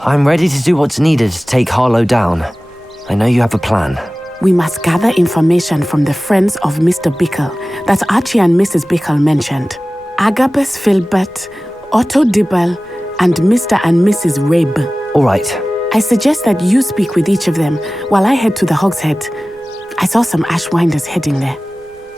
I'm ready to do what's needed to take Harlow down. I know you have a plan. We must gather information from the friends of Mr. Bickle that Archie and Mrs. Bickle mentioned. Agabus Filbert, Otto Dibble, and Mr. and Mrs. Rabe. All right. I suggest that you speak with each of them while I head to the Hogshead. I saw some Ashwinders heading there.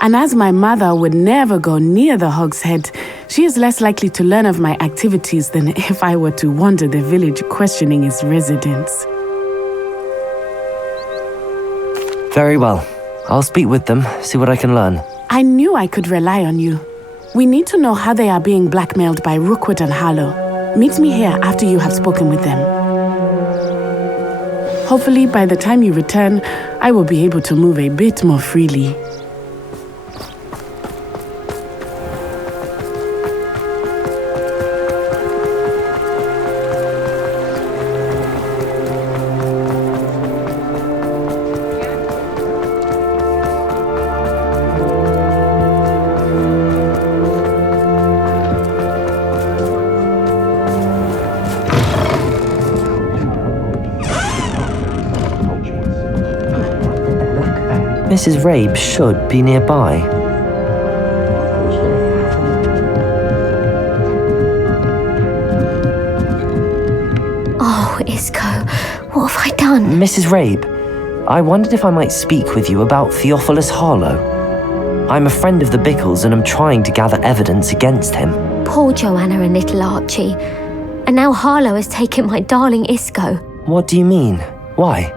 And as my mother would never go near the Hogshead, she is less likely to learn of my activities than if I were to wander the village questioning its residents. Very well. I'll speak with them, see what I can learn. I knew I could rely on you. We need to know how they are being blackmailed by Rookwood and Harlow. Meet me here after you have spoken with them. Hopefully, by the time you return, I will be able to move a bit more freely. Mrs. Rabe should be nearby. Oh, Isco, what have I done? Mrs. Rabe, I wondered if I might speak with you about Theophilus Harlow. I'm a friend of the Bickles and I'm trying to gather evidence against him. Poor Joanna and little Archie. And now Harlow has taken my darling Isco. What do you mean? Why?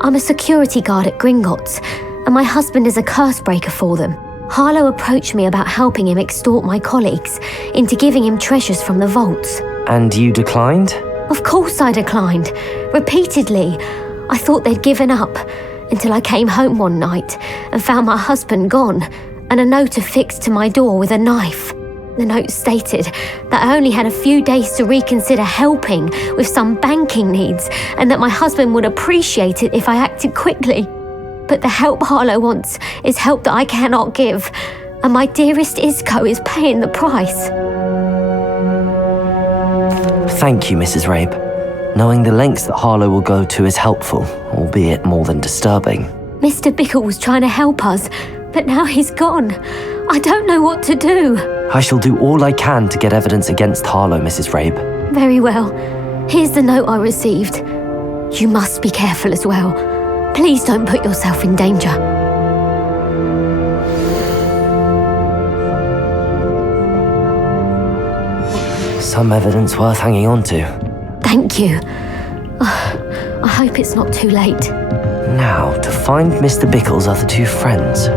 I'm a security guard at Gringotts, and my husband is a curse breaker for them. Harlow approached me about helping him extort my colleagues into giving him treasures from the vaults. And you declined? Of course I declined. Repeatedly. I thought they'd given up, until I came home one night and found my husband gone, and a note affixed to my door with a knife. The note stated that I only had a few days to reconsider helping with some banking needs, and that my husband would appreciate it if I acted quickly. But the help Harlow wants is help that I cannot give, and my dearest Isco is paying the price. Thank you, Mrs. Rabe. Knowing the lengths that Harlow will go to is helpful, albeit more than disturbing. Mr. Bickle was trying to help us, but now he's gone. I don't know what to do. I shall do all I can to get evidence against Harlow, Mrs. Rabe. Very well. Here's the note I received. You must be careful as well. Please don't put yourself in danger. Some evidence worth hanging on to. Thank you. I hope it's not too late. Now, to find Mr. Bickle's other two friends.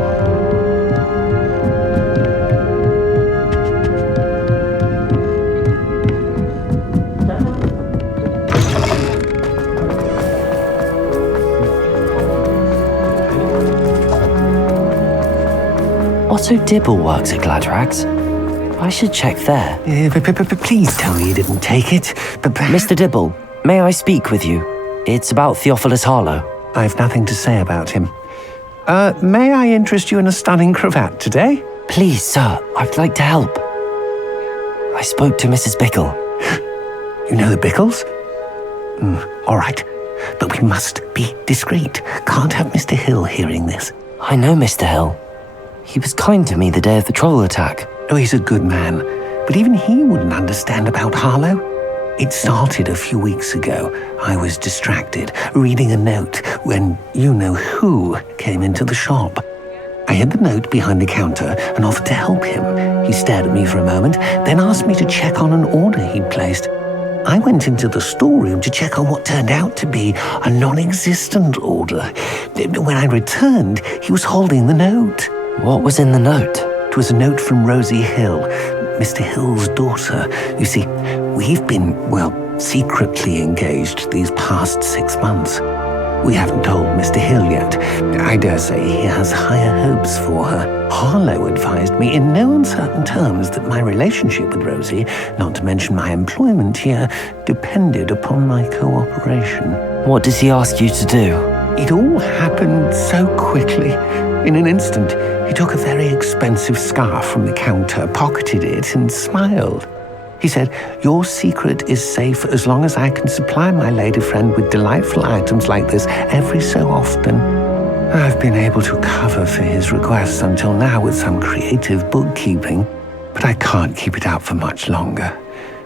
Otto Dibble works at Gladrags. I should check there. Please tell me you didn't take it. Mr. Dibble, may I speak with you? It's about Theophilus Harlow. I've nothing to say about him. May I interest you in a stunning cravat today? Please, sir, I'd like to help. I spoke to Mrs. Bickle. You know the Bickles? All right. But we must be discreet. Can't have Mr. Hill hearing this. I know Mr. Hill. He was kind to me the day of the troll attack. Oh, he's a good man. But even he wouldn't understand about Harlow. It started a few weeks ago. I was distracted, reading a note, when you-know-who came into the shop. I hid the note behind the counter and offered to help him. He stared at me for a moment, then asked me to check on an order he'd placed. I went into the storeroom to check on what turned out to be a non-existent order. When I returned, he was holding the note. What was in the note? It was a note from Rosie Hill, Mr. Hill's daughter. You see, we've been, secretly engaged these past 6 months. We haven't told Mr. Hill yet. I dare say he has higher hopes for her. Harlow advised me in no uncertain terms that my relationship with Rosie, not to mention my employment here, depended upon my cooperation. What does he ask you to do? It all happened so quickly. In an instant, he took a very expensive scarf from the counter, pocketed it, and smiled. He said, "Your secret is safe as long as I can supply my lady friend with delightful items like this every so often." I've been able to cover for his requests until now with some creative bookkeeping, but I can't keep it out for much longer.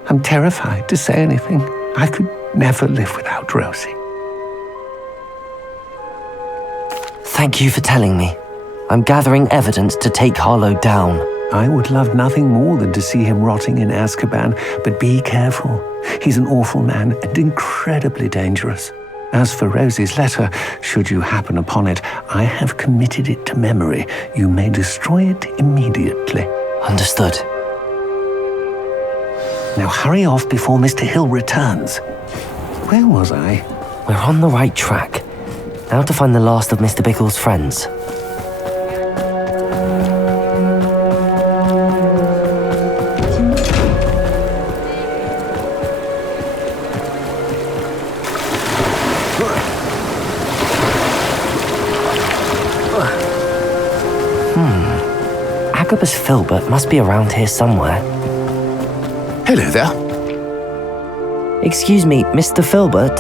I'm terrified to say anything. I could never live without Rosie. Thank you for telling me. I'm gathering evidence to take Harlow down. I would love nothing more than to see him rotting in Azkaban, but be careful. He's an awful man and incredibly dangerous. As for Rosie's letter, should you happen upon it, I have committed it to memory. You may destroy it immediately. Understood. Now hurry off before Mr. Hill returns. Where was I? We're on the right track. Now to find the last of Mr. Bickle's friends. Agabus Filbert must be around here somewhere. Hello there. Excuse me, Mr. Filbert.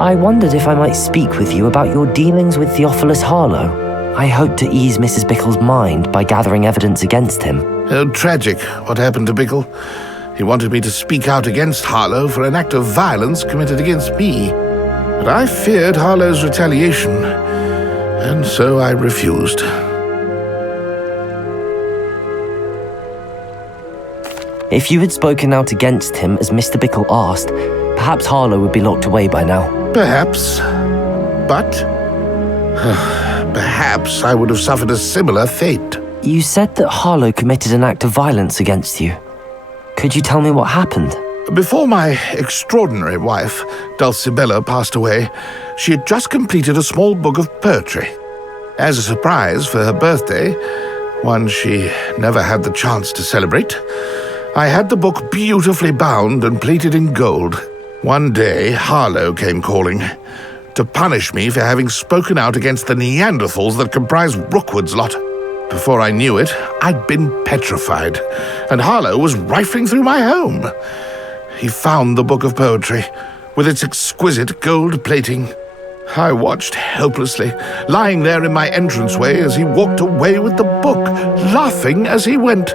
I wondered if I might speak with you about your dealings with Theophilus Harlow. I hope to ease Mrs. Bickle's mind by gathering evidence against him. Oh, tragic what happened to Bickle. He wanted me to speak out against Harlow for an act of violence committed against me. But I feared Harlow's retaliation, and so I refused. If you had spoken out against him as Mr. Bickle asked, perhaps Harlow would be locked away by now. Perhaps. But perhaps I would have suffered a similar fate. You said that Harlow committed an act of violence against you. Could you tell me what happened? Before my extraordinary wife, Dulcibella, passed away, she had just completed a small book of poetry. As a surprise for her birthday, one she never had the chance to celebrate, I had the book beautifully bound and plated in gold. One day, Harlow came calling to punish me for having spoken out against the Neanderthals that comprise Rookwood's lot. Before I knew it, I'd been petrified, and Harlow was rifling through my home. He found the book of poetry, with its exquisite gold plating. I watched helplessly, lying there in my entranceway as he walked away with the book, laughing as he went.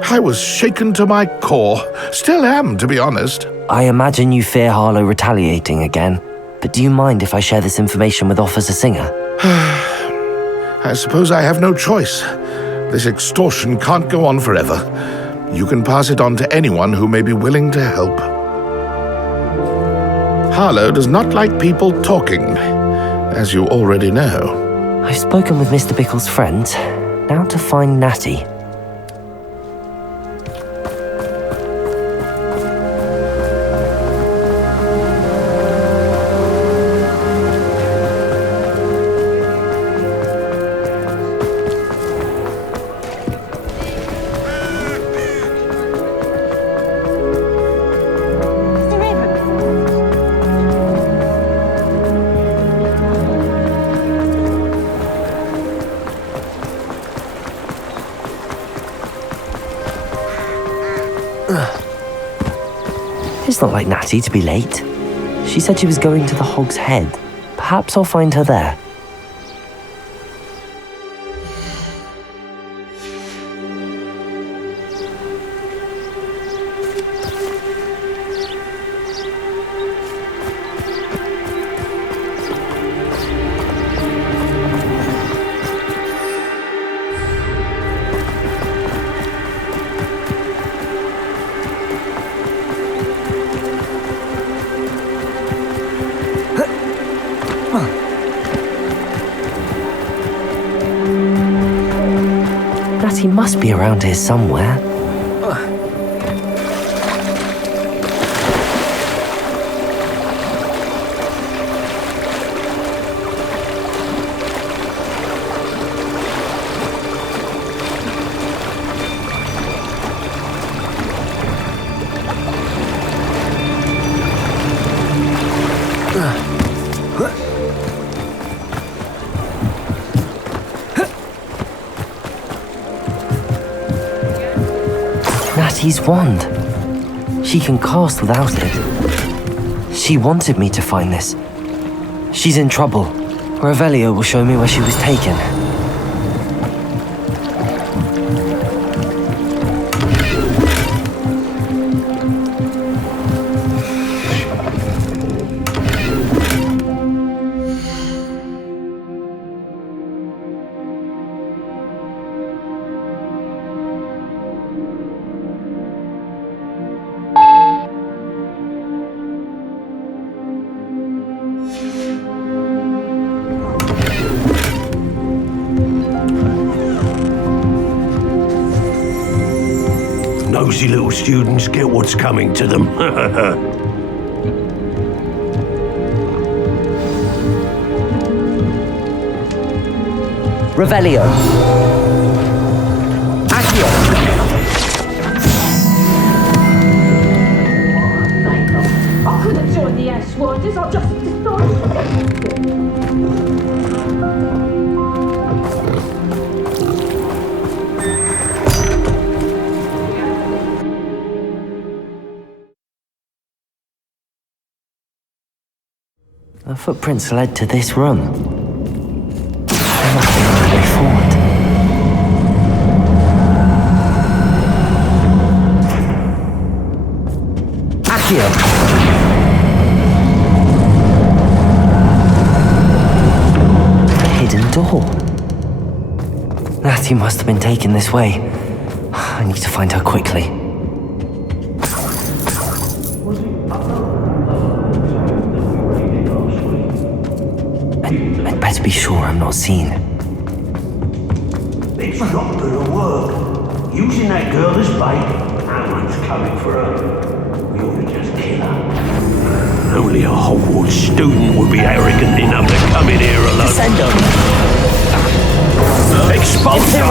I was shaken to my core. Still am, to be honest. I imagine you fear Harlow retaliating again, but do you mind if I share this information with Officer Singer? I suppose I have no choice. This extortion can't go on forever. You can pass it on to anyone who may be willing to help. Harlow does not like people talking, as you already know. I've spoken with Mr. Bickle's friends. Now to find Natty. It's not like Natty to be late. She said she was going to the Hog's Head. Perhaps I'll find her there. Natty must be around here somewhere. Natty's wand. She can cast without it. She wanted me to find this. She's in trouble. Revelio will show me where she was taken. Nosy little students get what's coming to them. Revelio. Accio. I could have joined the Ash Warders, I just decided. The footprints led to this room. There must be another way forward. Accio! A hidden door. Natty must have been taken this way. I need to find her quickly. I'd better be sure I'm not seen. It's not gonna work. Using that girl as bait, no one's coming for her. We ought to just kill her. Only a Hogwarts student would be arrogant enough to come in here alone. Descendo! Expulso!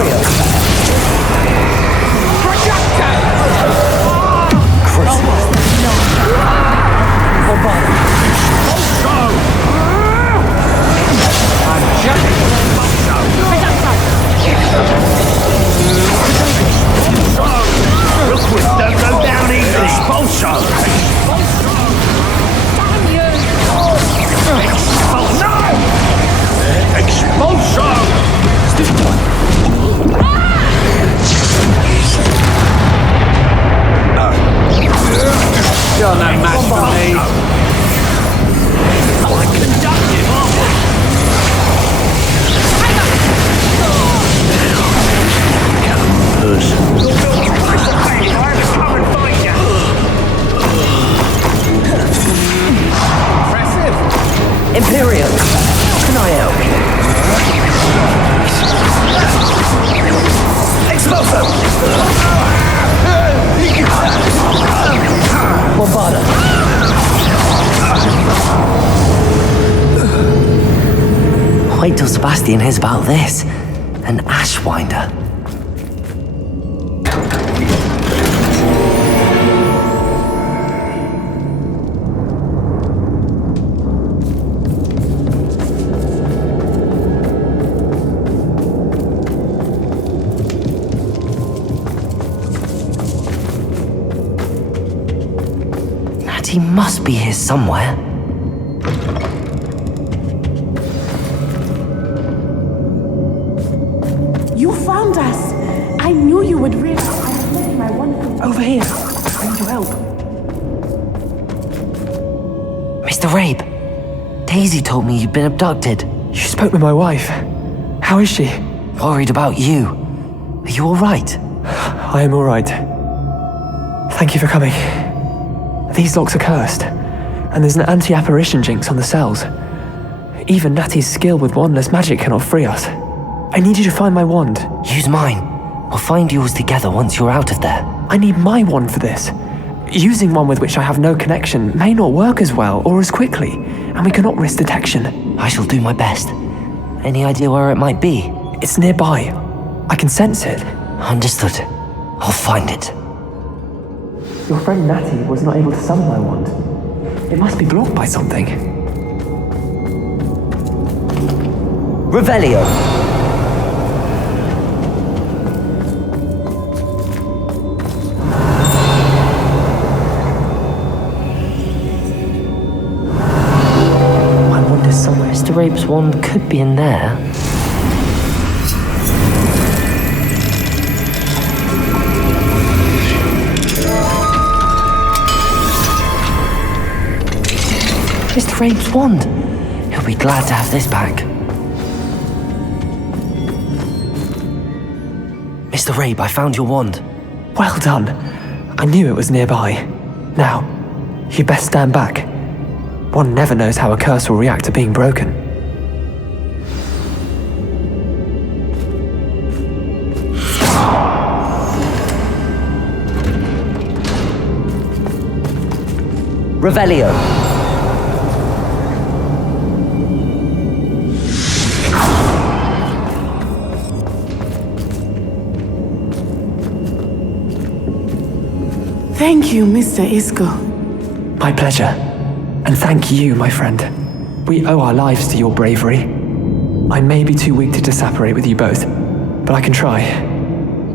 Don't go down easy! Expulso! Damn you! Expulso! No! Expulso! You're no match for me. I conduct him off! Imperial! How can I help? Expulso! Bombarda! Wait till Sebastian hears about this. An Ashwinder. He must be here somewhere. You found us! I knew you would realize I was letting my wonderful... Over here. I need your help. Mr. Rabe, Daisy told me you'd been abducted. You spoke with my wife. How is she? Worried about you. Are you alright? I am alright. Thank you for coming. These locks are cursed, and there's an anti-apparition jinx on the cells. Even Natty's skill with wandless magic cannot free us. I need you to find my wand. Use mine. We'll find yours together once you're out of there. I need my wand for this. Using one with which I have no connection may not work as well or as quickly, and we cannot risk detection. I shall do my best. Any idea where it might be? It's nearby. I can sense it. Understood. I'll find it. Your friend Natty was not able to summon my wand. It must be blocked by something. Revelio! Rabe's wand could be in there. Mr. Rabe's wand. He'll be glad to have this back. Mr. Rabe, I found your wand. Well done. I knew it was nearby. Now, you best stand back. One never knows how a curse will react to being broken. Revelio. Thank you, Mr. Isco. My pleasure. And thank you, my friend. We owe our lives to your bravery. I may be too weak to disapparate with you both, but I can try.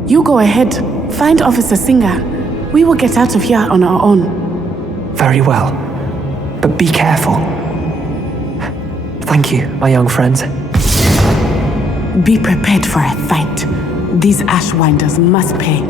You go ahead. Find Officer Singer. We will get out of here on our own. Very well. But be careful. Thank you, my young friends. Be prepared for a fight. These Ashwinders must pay.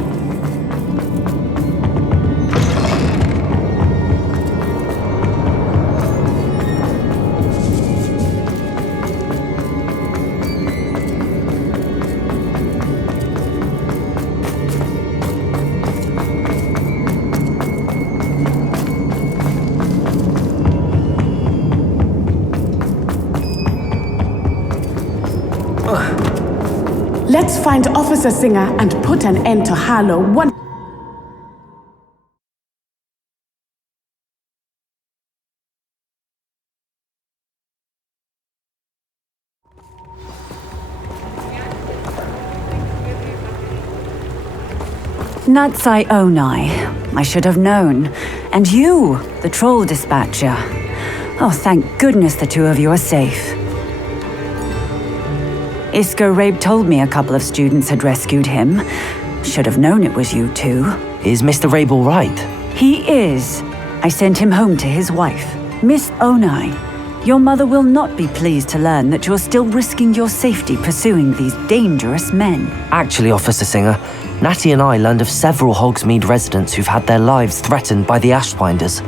Let's find Officer Singer and put an end to Harlow one. Natsai Onai. I should have known. And you, the troll dispatcher. Oh, thank goodness the two of you are safe. Isco Rabe told me a couple of students had rescued him. Should have known it was you two. Is Mr. Rabe all right? He is. I sent him home to his wife, Miss Onai. Your mother will not be pleased to learn that you're still risking your safety pursuing these dangerous men. Actually, Officer Singer, Natty and I learned of several Hogsmeade residents who've had their lives threatened by the Ashwinders.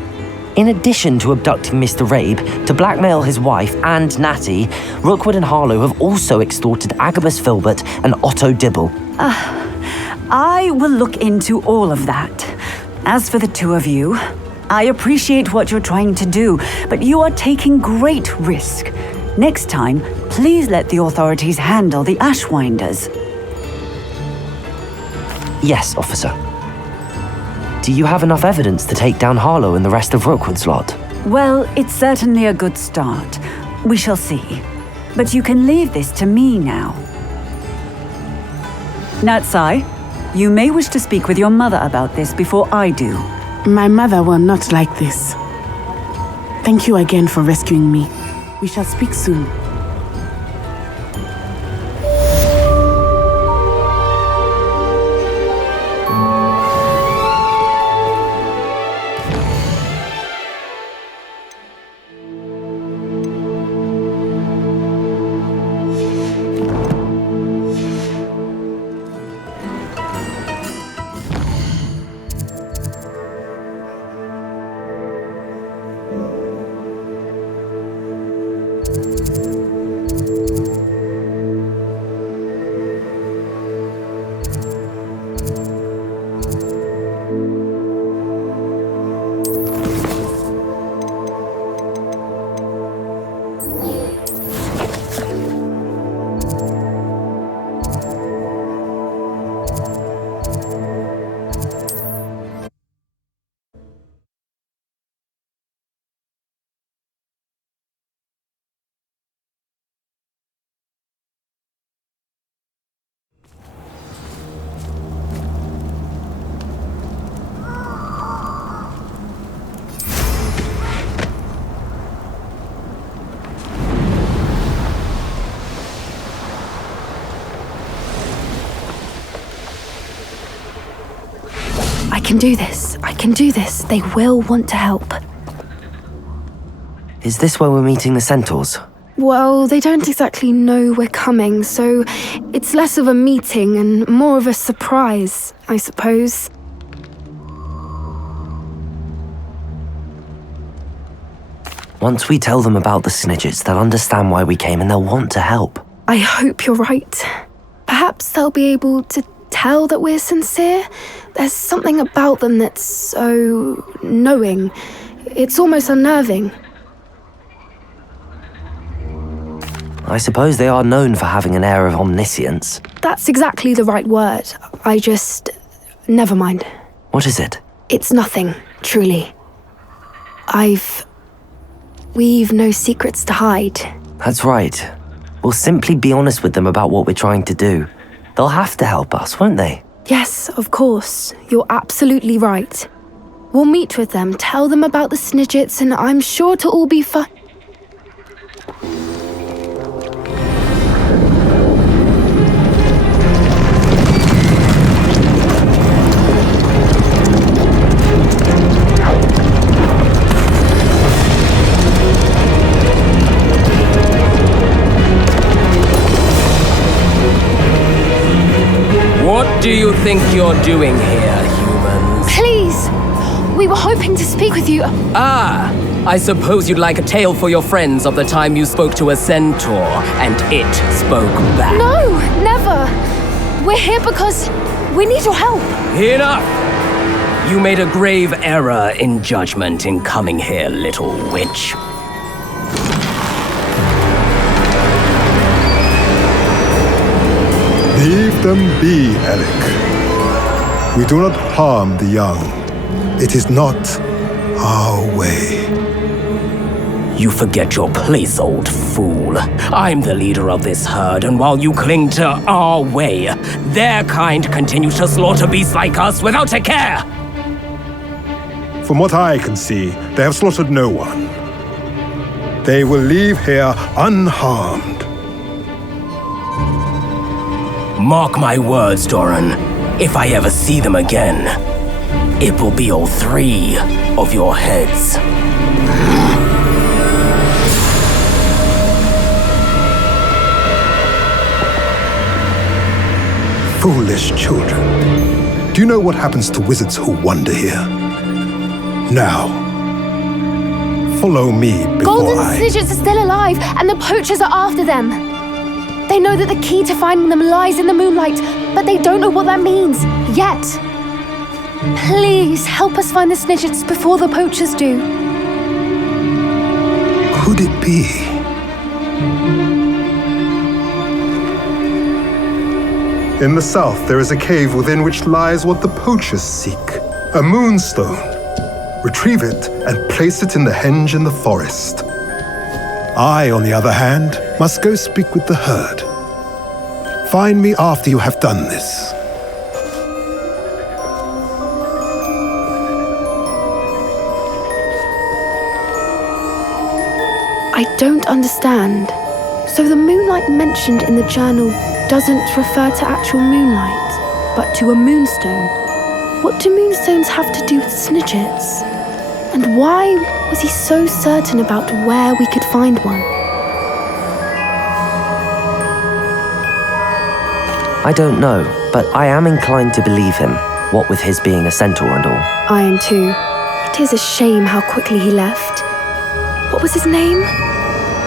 In addition to abducting Mr. Rabe, to blackmail his wife and Natty, Rookwood and Harlow have also extorted Agabus Filbert and Otto Dibble. I will look into all of that. As for the two of you, I appreciate what you're trying to do, but you are taking great risk. Next time, please let the authorities handle the Ashwinders. Yes, officer. Do you have enough evidence to take down Harlow and the rest of Rookwood's lot? Well, it's certainly a good start. We shall see. But you can leave this to me now. Natsai, you may wish to speak with your mother about this before I do. My mother will not like this. Thank you again for rescuing me. We shall speak soon. I can do this. They will want to help. Is this where we're meeting the Centaurs? Well, they don't exactly know we're coming, so it's less of a meeting and more of a surprise, I suppose. Once we tell them about the Snidgets, they'll understand why we came and they'll want to help. I hope you're right. Perhaps they'll be able to tell that we're sincere. There's something about them that's so knowing. It's almost unnerving. I suppose they are known for having an air of omniscience. That's exactly the right word. Never mind. What is it? It's nothing, truly. We've no secrets to hide. That's right. We'll simply be honest with them about what we're trying to do. They'll have to help us, won't they? Yes, of course. You're absolutely right. We'll meet with them, tell them about the Snidgets, and I'm sure it'll all be fine. What do you think you're doing here, humans? Please! We were hoping to speak with you. Ah! I suppose you'd like a tale for your friends of the time you spoke to a centaur, and it spoke back. No, never! We're here because we need your help. Enough! You made a grave error in judgment in coming here, little witch. Leave them be, Alec. We do not harm the young. It is not our way. You forget your place, old fool. I'm the leader of this herd, and while you cling to our way, their kind continue to slaughter beasts like us without a care. From what I can see, they have slaughtered no one. They will leave here unharmed. Mark my words, Doran. If I ever see them again, it will be all 3 of your heads. Foolish children. Do you know what happens to wizards who wander here? Now, follow me before Golden Snidgets are still alive, and the poachers are after them. They know that the key to finding them lies in the moonlight, but they don't know what that means, yet. Please, help us find the Snidgets before the poachers do. Could it be? In the south, there is a cave within which lies what the poachers seek. A moonstone. Retrieve it and place it in the henge in the forest. I, on the other hand, must go speak with the herd. Find me after you have done this. I don't understand. So the moonlight mentioned in the journal doesn't refer to actual moonlight, but to a moonstone. What do moonstones have to do with Snidgets? And why was he so certain about where we could find one? I don't know, but I am inclined to believe him, what with his being a centaur and all. I am too. It is a shame how quickly he left. What was his name?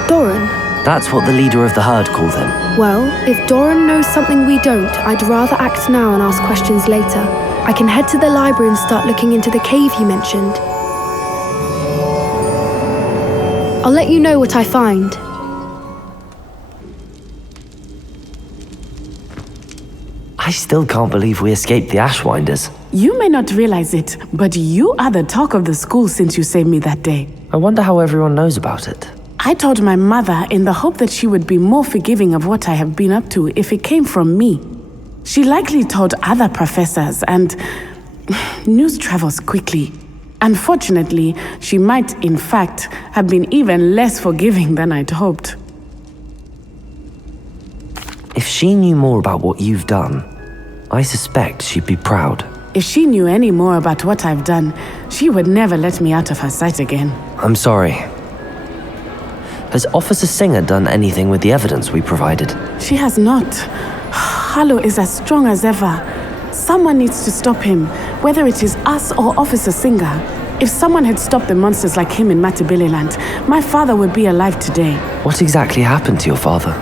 Doran. That's what the leader of the herd called him. Well, if Doran knows something we don't, I'd rather act now and ask questions later. I can head to the library and start looking into the cave you mentioned. I'll let you know what I find. I still can't believe we escaped the Ashwinders. You may not realize it, but you are the talk of the school since you saved me that day. I wonder how everyone knows about it. I told my mother in the hope that she would be more forgiving of what I have been up to if it came from me. She likely told other professors, and news travels quickly. Unfortunately, she might, in fact, have been even less forgiving than I'd hoped. If she knew more about what you've done, I suspect she'd be proud. If she knew any more about what I've done, she would never let me out of her sight again. I'm sorry. Has Officer Singer done anything with the evidence we provided? She has not. Harlow is as strong as ever. Someone needs to stop him, whether it is us or Officer Singer. If someone had stopped the monsters like him in Matabeleland, my father would be alive today. What exactly happened to your father?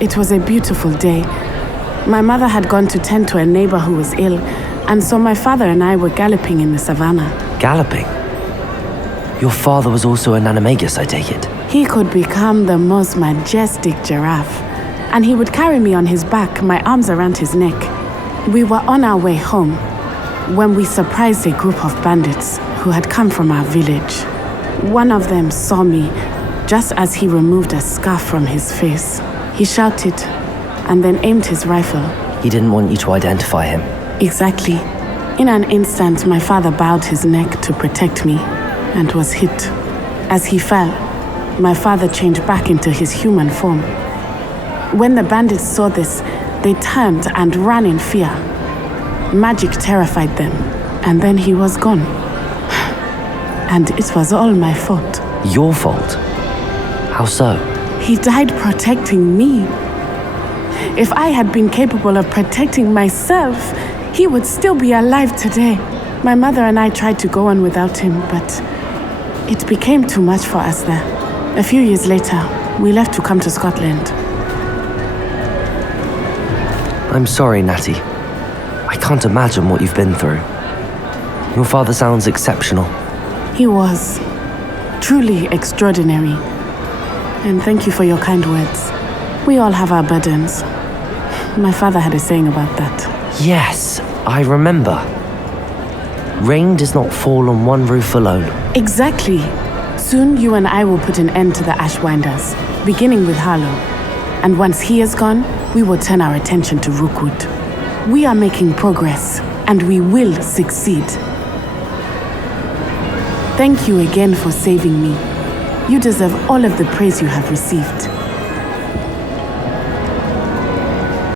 It was a beautiful day. My mother had gone to tend to a neighbor who was ill, and so my father and I were galloping in the savannah. Galloping? Your father was also an animagus, I take it? He could become the most majestic giraffe, and he would carry me on his back, my arms around his neck. We were on our way home when we surprised a group of bandits who had come from our village. One of them saw me just as he removed a scarf from his face. He shouted and then aimed his rifle. He didn't want you to identify him. Exactly. In an instant, my father bowed his neck to protect me and was hit. As he fell, my father changed back into his human form. When the bandits saw this, they turned and ran in fear. Magic terrified them, and then he was gone. And it was all my fault. Your fault? How so? He died protecting me. If I had been capable of protecting myself, he would still be alive today. My mother and I tried to go on without him, but it became too much for us there. A few years later, we left to come to Scotland. I'm sorry, Natty. I can't imagine what you've been through. Your father sounds exceptional. He was truly extraordinary. And thank you for your kind words. We all have our burdens. My father had a saying about that. Yes, I remember. Rain does not fall on one roof alone. Exactly. Soon you and I will put an end to the Ashwinders, beginning with Harlow. And once he is gone, we will turn our attention to Rookwood. We are making progress, and we will succeed. Thank you again for saving me. You deserve all of the praise you have received.